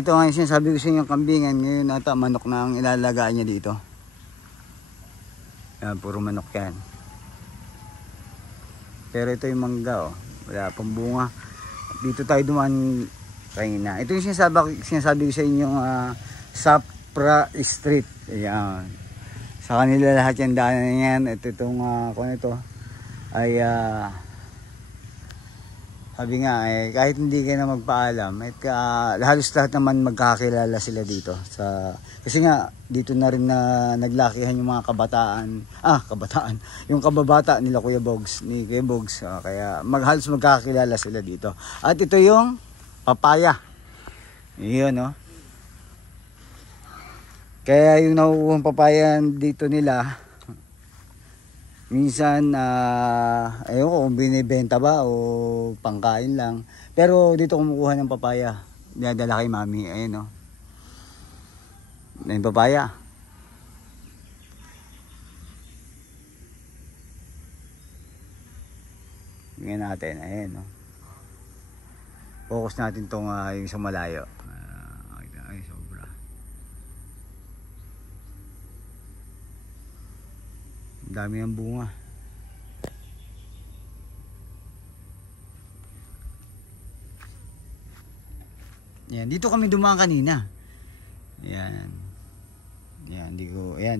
ito nga yung sinasabi ko sa inyo, kambingan. Ngayon ata manok na ang ilalagaan niya dito. Yan, puro manok yan. Pero ito yung mangga, oh. Wala pang bunga. Dito tayo dumaan kanina. Ito yung sinasabi ko sa inyo, Sapra Street. Ayan. Sa kanila lahat yung daanan yan. Itong kung ito ay sabi nga kahit hindi ka na magpaalam halos lahat naman magkakilala sila dito kasi nga dito na rin na naglakihan yung mga kabataan yung kababata nila Kuya Bogs kaya halos magkakilala sila dito. At ito yung papaya, yun, no? Kaya yung nakukuhang papaya dito nila minsan ayun ko kung binibenta ba o pangkain lang, pero dito kumukuha ng papaya, dinadala kay mami. Ayun, no, yung papaya. Tingnan natin, ayun, no, focus natin tong yung sa malayo. Ay, sobra. Dami ng bunga. Yan, dito kami dumaan kanina. Yan. Yan,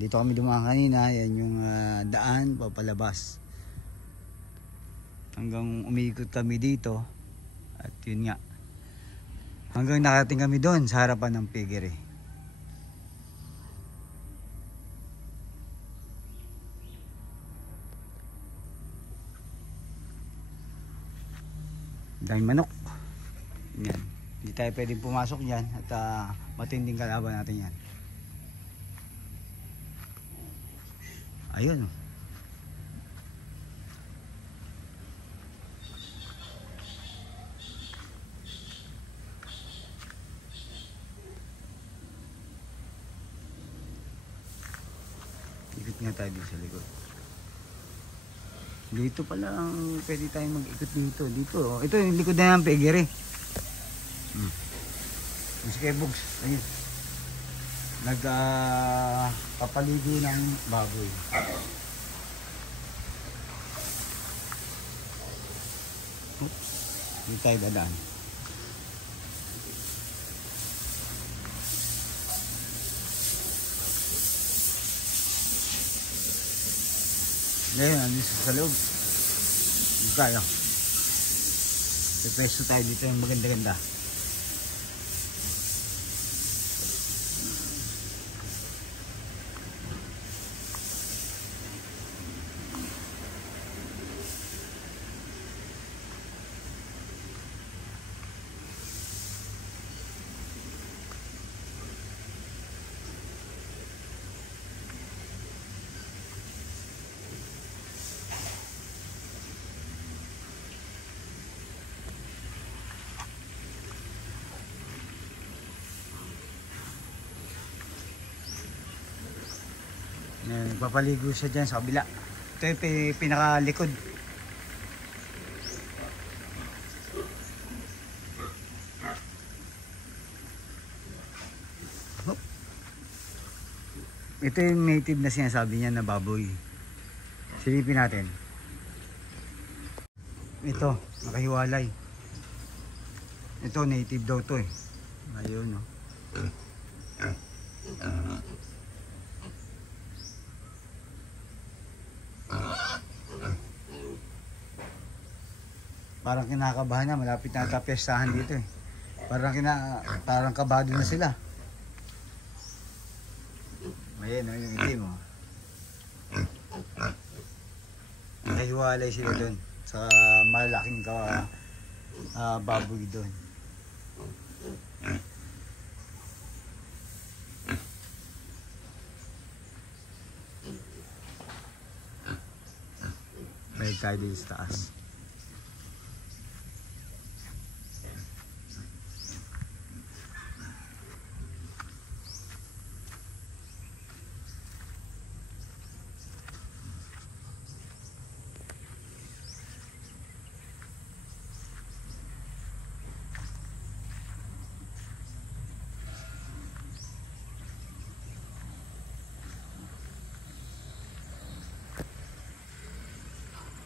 dito kami dumaan kanina. Yan yung daan papalabas. Hanggang umikot kami dito. At yun nga. Hanggang nakating kami doon sa harapan ng piggery. Daming manok. Yan. Hindi tayo pwedeng pumasok dyan at matinding kalaban natin yan. Ayun. Ikot nga tayo dito sa likod. Dito pala pwede tayong mag-ikot dito. Dito, oh. Ito yung likod na ng piggery. Si Kuya Bogs, ayun. Nagpapaligo ng baboy. Oops, hindi tayo dadaan. Ngayon, andito sa loob. Dito tayo. Pepesto tayo dito yung maganda-ganda. Nagpapaligo siya dyan sa kabila. Ito yung pinakalikod. Ito yung native na sinasabi niya na baboy. Silipin natin. Ito, nakahiwalay. Ito native daw to eh. Ayun, no. Parang kinakabahan na, malapit na ata piyestahan dito eh. Parang kabado na sila. Ayan, yung itim, oh. Nakahiwalay sila doon sa malaking baboy doon. May tayo dito sa taas.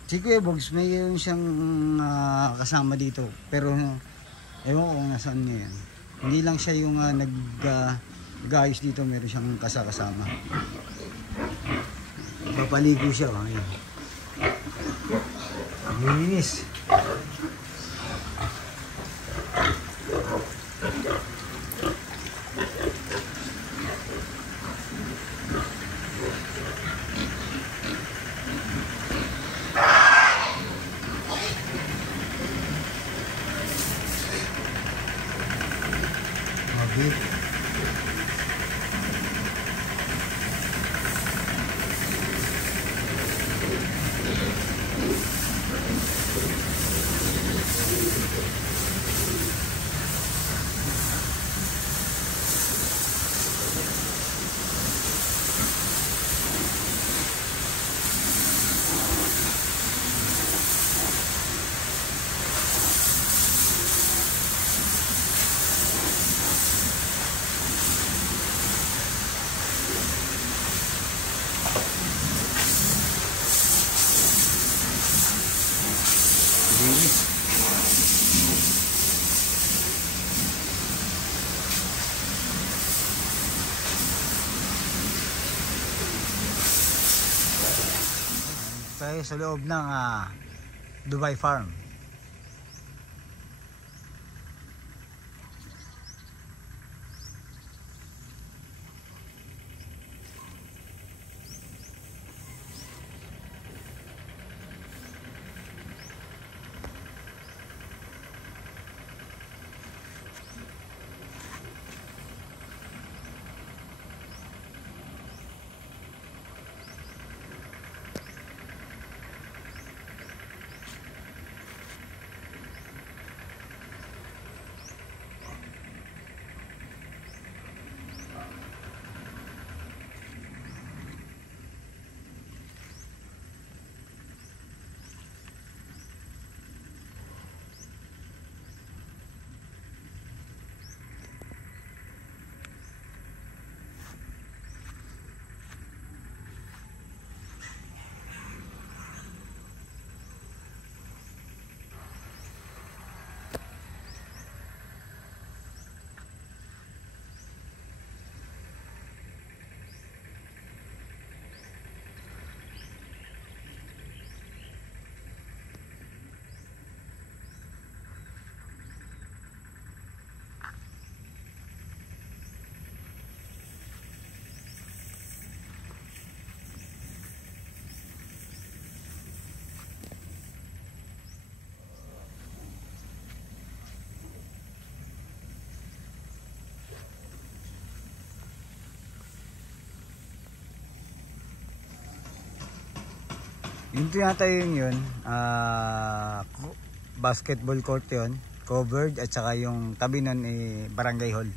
Si Kuya Bogs, mayroon siyang kasama dito. Pero ewan ko kung nasaan ngayon. Hindi lang siya yung nag-gayos dito, meron siyang kasama. Papaligo siya. Ayan. Linis. Mabit. Linis. Tayo sa loob ng Dubai Farm. Yung tinatayo yun, basketball court yun, covered, at saka yung tabi nun barangay hall.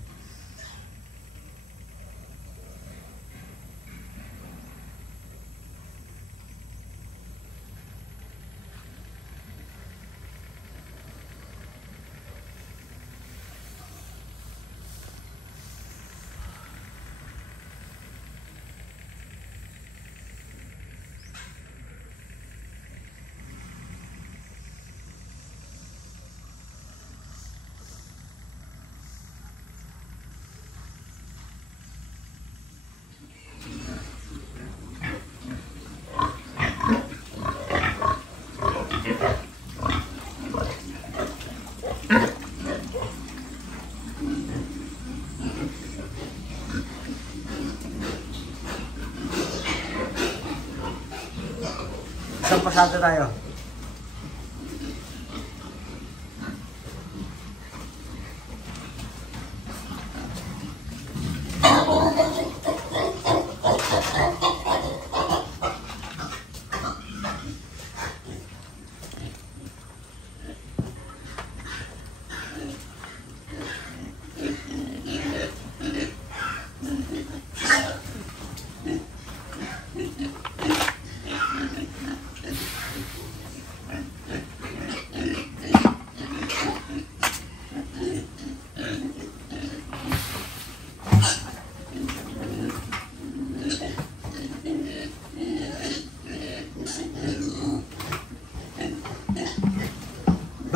Isang pasada tayo.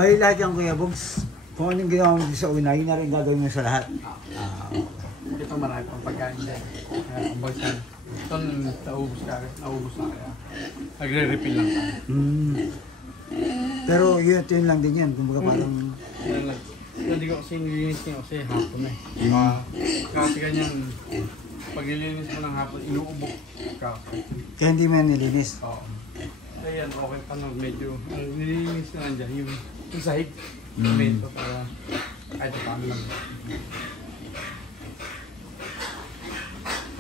Ay, lahat yung Kuya Bogs. Kung anong ginawa mo sa una, yun na rin gagawin mo sa lahat. Ito marami pang pagkain din. Kaya ang bagsan. Ito naubos na kaya. Nagre-refill lang tayo. Pero yun lang din yan. Kumbaga parang... Hindi ko kasi nilinis niya kasi hapon na eh. Kasi ganyan, pag nilinis mo ng hapon, inuubok ka. Kaya hindi mo yan nilinis. Oo. So yan, okay pa no, medyo, ang nilinis na nandiyan, yung sahig. Medyo para kahit paano lang.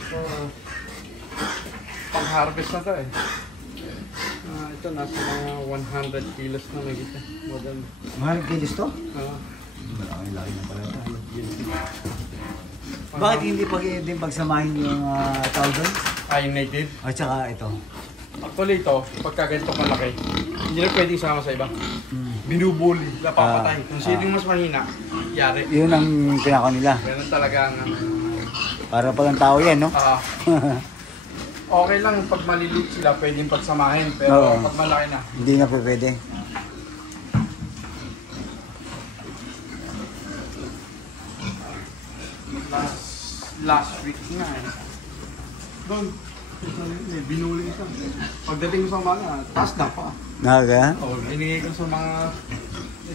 So, pang-harvest na to eh. Ito nasa mga 100 kilos na nagita. Mahal kilos to? Malaki-laki na pala ito. Bakit hindi din pagsamahin yung tao doon? Ay, native. At saka ito. Actually ito, pagka ganito malaki, hindi na pwedeng sama sa iba. Binubuli, napapatay. Kung sino yung mas mahina, yari. Yun ang pinako nila. Ganun talaga ang... Para palang tao yan, no? Okay lang pag maliliit sila, pwedeng pagsamahin. Pero pag malaki na, hindi na po pwede. last week nga eh. Doon, binuli isa. Pagdating ko sa mga, taas na pa. Naga? Oo, inigay ko sa mga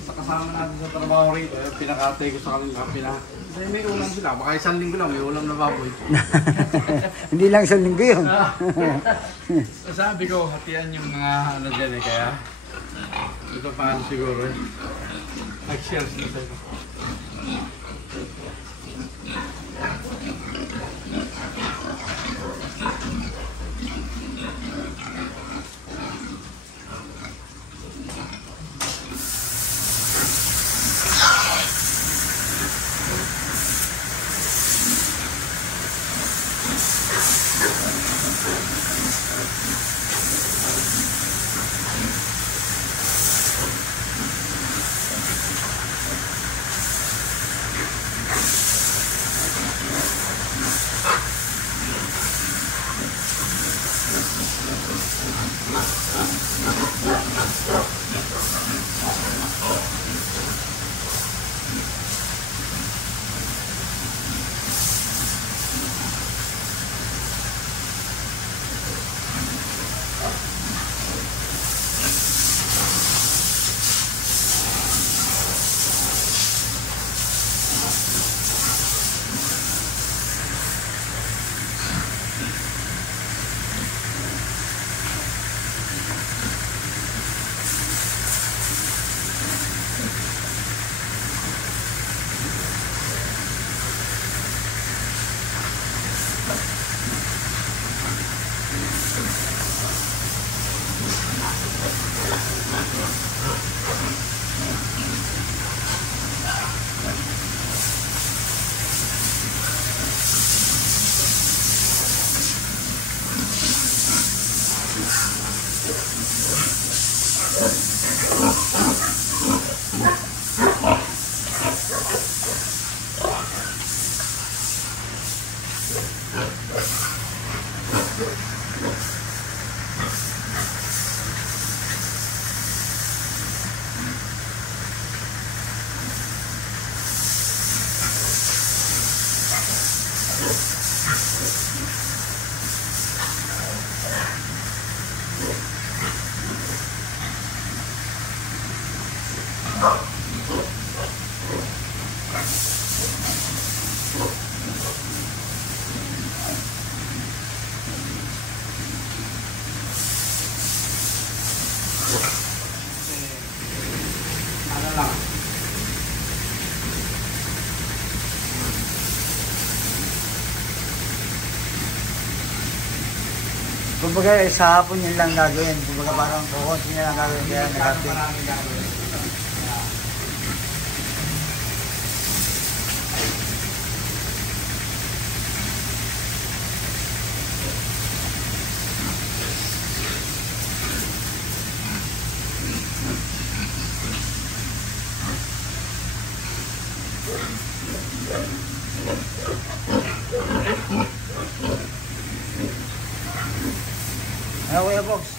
sa kasama natin sa trabaho rito, pinakatay ko sa kanila, kasi may ulam sila, baka isang linggo lang, may ulam na baboy. Hindi lang isang linggo yun. Sabi ko, hatian yung mga ano dyan eh, kaya ito paano siguro eh. Nag-share sila sa ito. Kumbaga sa hapon yun lang gagawin. Kumbaga parang kukunti na lang gagawin kaya nag-update. Maraming gagawin. Ano Kuya Box?